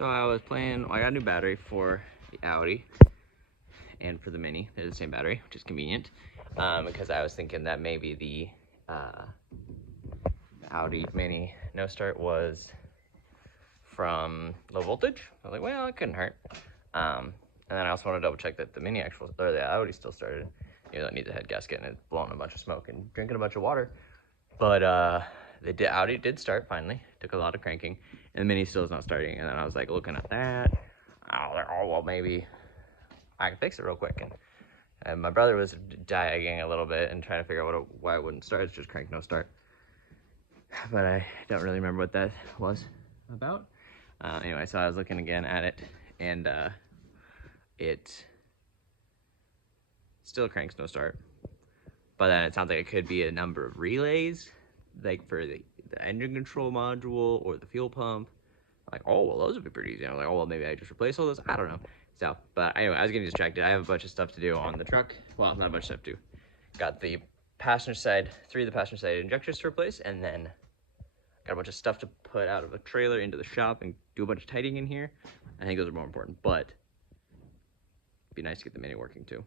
So I was playing, I got a new battery for the Audi and for the Mini. They're the same battery, which is convenient, because I was thinking that maybe the Audi Mini no start was from low voltage. I was like, well, it couldn't hurt. And then I also want to double check that the Mini or the Audi still started. You don't need the head gasket and it's blowing a bunch of smoke and drinking a bunch of water. But the Audi did start finally. Took a lot of cranking, and the Mini still is not starting. And then I was like looking at that. Oh well, maybe I can fix it real quick. And my brother was diagging a little bit and trying to figure out why it wouldn't start. It's just crank no start. But I don't really remember what that was about. Anyway, so I was looking again at it, and it still cranks no start. But then it sounds like it could be a number of relays, like for the engine control module or the fuel pump. I'm like, oh, well, those would be pretty easy. I'm like, oh, well, maybe I just replace all those. I don't know. So, but anyway, I was getting distracted. I have a bunch of stuff to do on the truck. Well, not a bunch of stuff to do. Got the passenger side, 3 of the passenger side injectors to replace, and then got a bunch of stuff to put out of a trailer into the shop and do a bunch of tightening in here. I think those are more important, but it'd be nice to get the Mini working too.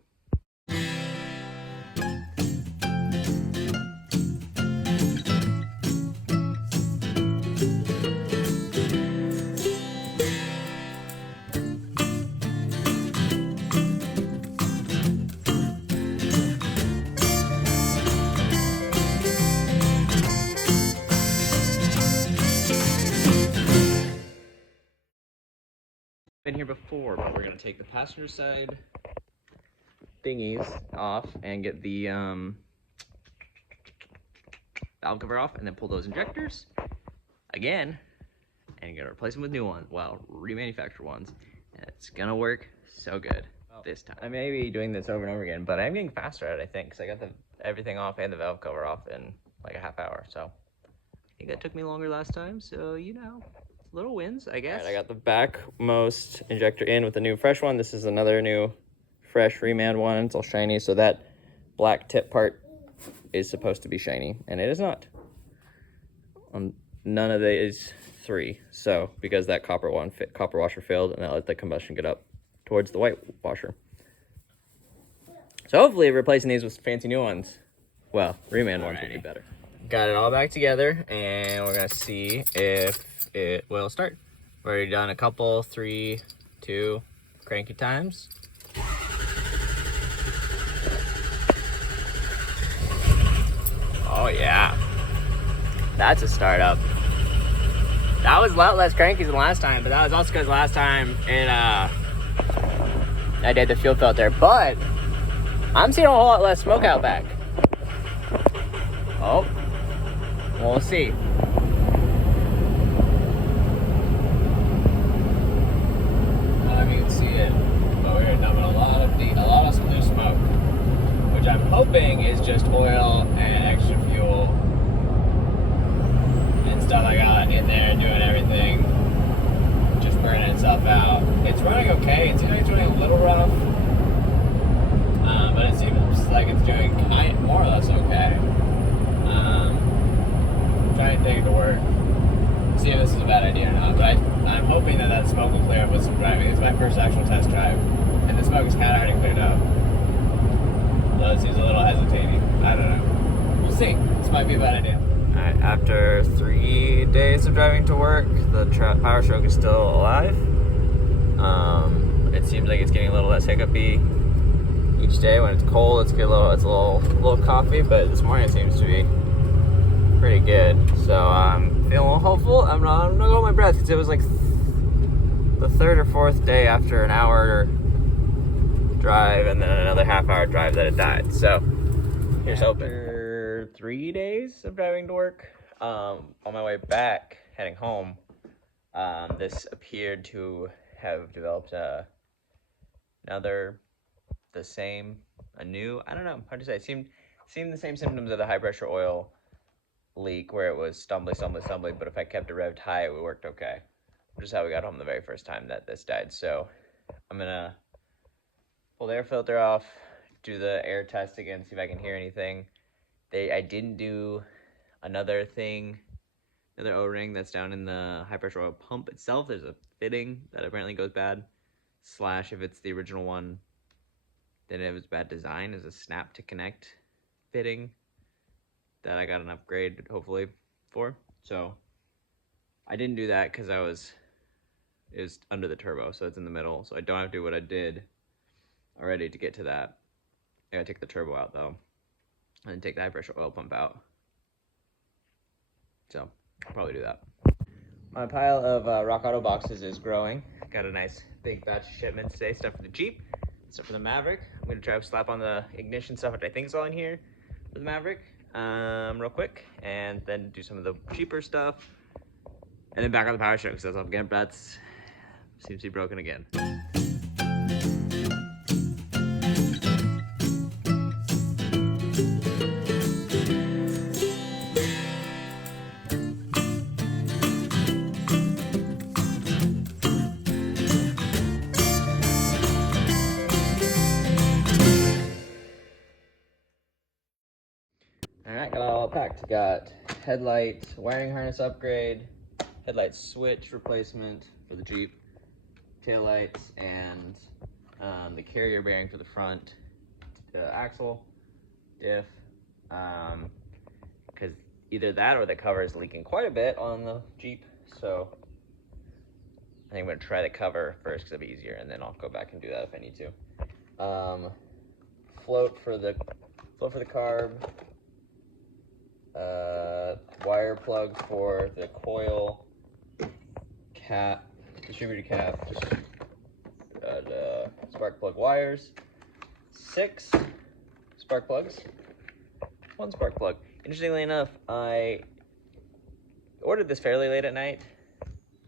Been here before, but we're gonna take the passenger side thingies off and get the valve cover off, and then pull those injectors again and gonna replace them with new ones. Well, remanufacture ones. And it's gonna work so good this time. I may be doing this over and over again, but I'm getting faster at it, I think, because I got everything off and the valve cover off in like a half hour. So I think that took me longer last time, so you know, little wins, I guess. All right, I got the backmost injector in with the new fresh one. This is another new fresh reman one. It's all shiny, so that black tip part is supposed to be shiny, and it is not. None of these 3. So because that copper washer failed, and that let the combustion get up towards the white washer. So hopefully replacing these with fancy new ones, well, reman ones will be better. Got it all back together, and we're gonna see if it will start. We've already done a couple 3, 2 cranky times. Oh yeah, that's a startup. That was a lot less cranky than last time, but that was also because last time I did the fuel filter, but I'm seeing a whole lot less smoke out back. Oh, we'll see. I don't know if you can see it, but we're dumping a lot of blue smoke, which I'm hoping is just oil and extra fuel and stuff I got in there doing everything, just burning itself out. It's running okay. It seems like it's running a little rough, but it seems like it's doing more or less okay. Trying to take it to work, see if this is a bad idea or not, but I'm hoping that smoke will clear up with some driving. It's my first actual test drive, and the smoke is kind of already cleared up. So it seems a little hesitating. I don't know. We'll see. This might be a bad idea. Alright, after 3 days of driving to work, the powerstroke is still alive. It seems like it's getting a little less hiccupy each day. When it's cold, it's a little coffee, but this morning it seems to be pretty good. So I'm feeling a little hopeful. I'm not gonna hold my breath because it was like the 3rd or 4th day after an hour drive and then another half-hour drive that it died. So here's hoping. After 3 days of driving to work, on my way back, heading home, this appeared to have developed a new, I don't know, hard to say. It seemed the same symptoms of the high pressure oil leak, where it was stumbly, but if I kept it revved high, it worked okay. Which is how we got home the very first time that this died. So I'm gonna pull the air filter off, do the air test again, see if I can hear anything. I didn't do another thing another O-ring that's down in the high pressure oil pump itself. There's a fitting that apparently goes bad. Slash, if it's the original one, then it was bad design, is a snap to connect fitting that I got an upgrade hopefully for. So I didn't do that because it was under the turbo, so it's in the middle. So I don't have to do what I did already to get to that. I gotta take the turbo out though, and take the high pressure oil pump out. So I'll probably do that. My pile of Rock Auto boxes is growing. Got a nice big batch of shipments today. Stuff for the Jeep, stuff for the Maverick. I'm gonna try to slap on the ignition stuff, which I think is all in here for the Maverick, real quick, and then do some of the cheaper stuff, and then back on the power stroke. So that seems to be broken again. Alright, got it all packed. Got headlight wiring harness upgrade, headlight switch replacement for the Jeep, tail lights, and the carrier bearing for the front axle, diff, because either that or the cover is leaking quite a bit on the Jeep, so I think I'm going to try the cover first because it'll be easier, and then I'll go back and do that if I need to. Float for the carb, wire plug for the coil cap, distributor cap, spark plug wires, 6 spark plugs, 1 spark plug. Interestingly enough, I ordered this fairly late at night.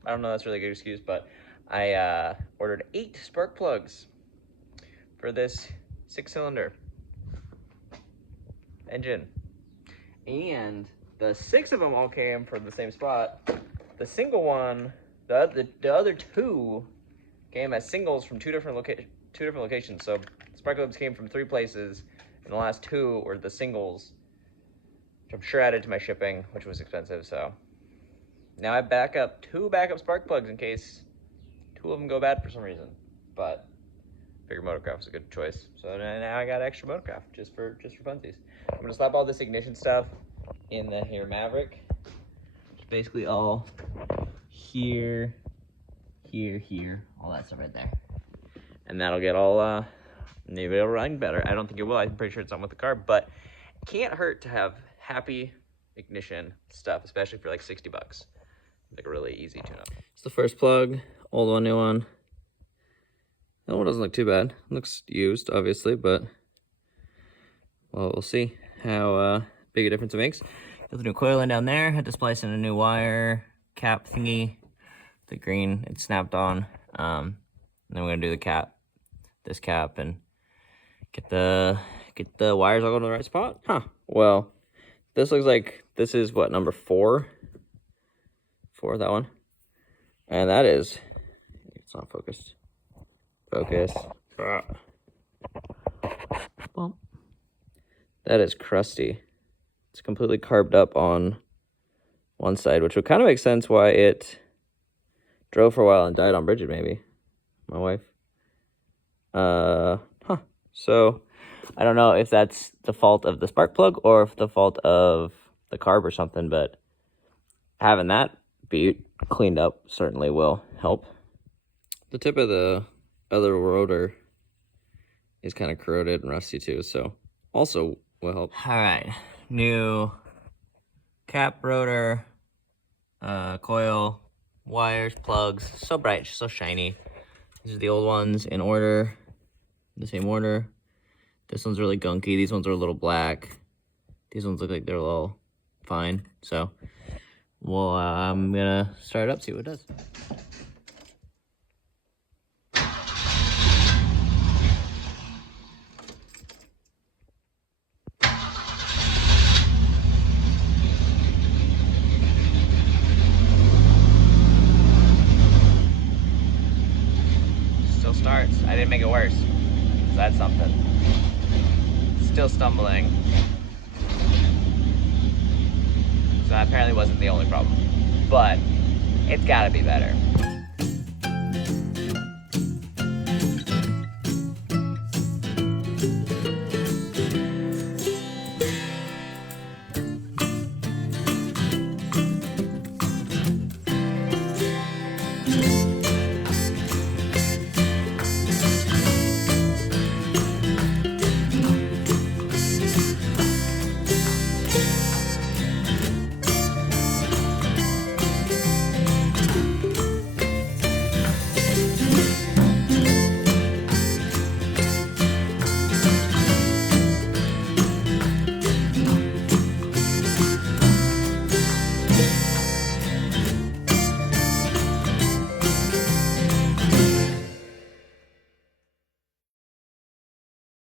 I don't know, that's a really good excuse, but I ordered 8 spark plugs for this 6-cylinder engine. And the 6 of them all came from the same spot. The single one, the other 2 came as singles from two different locations. So spark plugs came from 3 places, and the last 2 were the singles, which I'm sure added to my shipping, which was expensive. So now I have 2 backup spark plugs in case 2 of them go bad for some reason. But I figured Motorcraft was a good choice. So now I got extra Motorcraft just for funsies. I'm gonna slap all this ignition stuff in the Maverick. It's basically all here, all that stuff right there. And that'll get all, maybe it'll run better. I don't think it will. I'm pretty sure it's not with the car, but it can't hurt to have happy ignition stuff, especially for like 60 bucks. Like a really easy tune-up. It's the first plug, old one, new one. That one doesn't look too bad. It looks used, obviously, but well, we'll see how big a difference it makes. Got the new coil in down there. Had to splice in a new wire cap thingy. The green, it snapped on. And then we're gonna do the cap, this cap, and get the wires all going to the right spot. Huh. Well, this looks like this is what, number 4? 4, that one. And that is, it's not focused. Focus. Well, that is crusty. It's completely carved up on one side, which would kind of make sense why it drove for a while and died on Bridget, maybe. My wife. So, I don't know if that's the fault of the spark plug or if the fault of the carb or something, but having that be cleaned up certainly will help. The tip of the other rotor is kind of corroded and rusty too, so also will help. All right, new cap, rotor, coil, wires, plugs. So bright, so shiny. These are the old ones in order, the same order. This one's really gunky. These ones are a little black. These ones look like they're a little fine. So, well, I'm gonna start it up, see what it does. Still starts. I didn't make it worse. So that's something. Still stumbling. So that apparently wasn't the only problem. but it's gotta be better.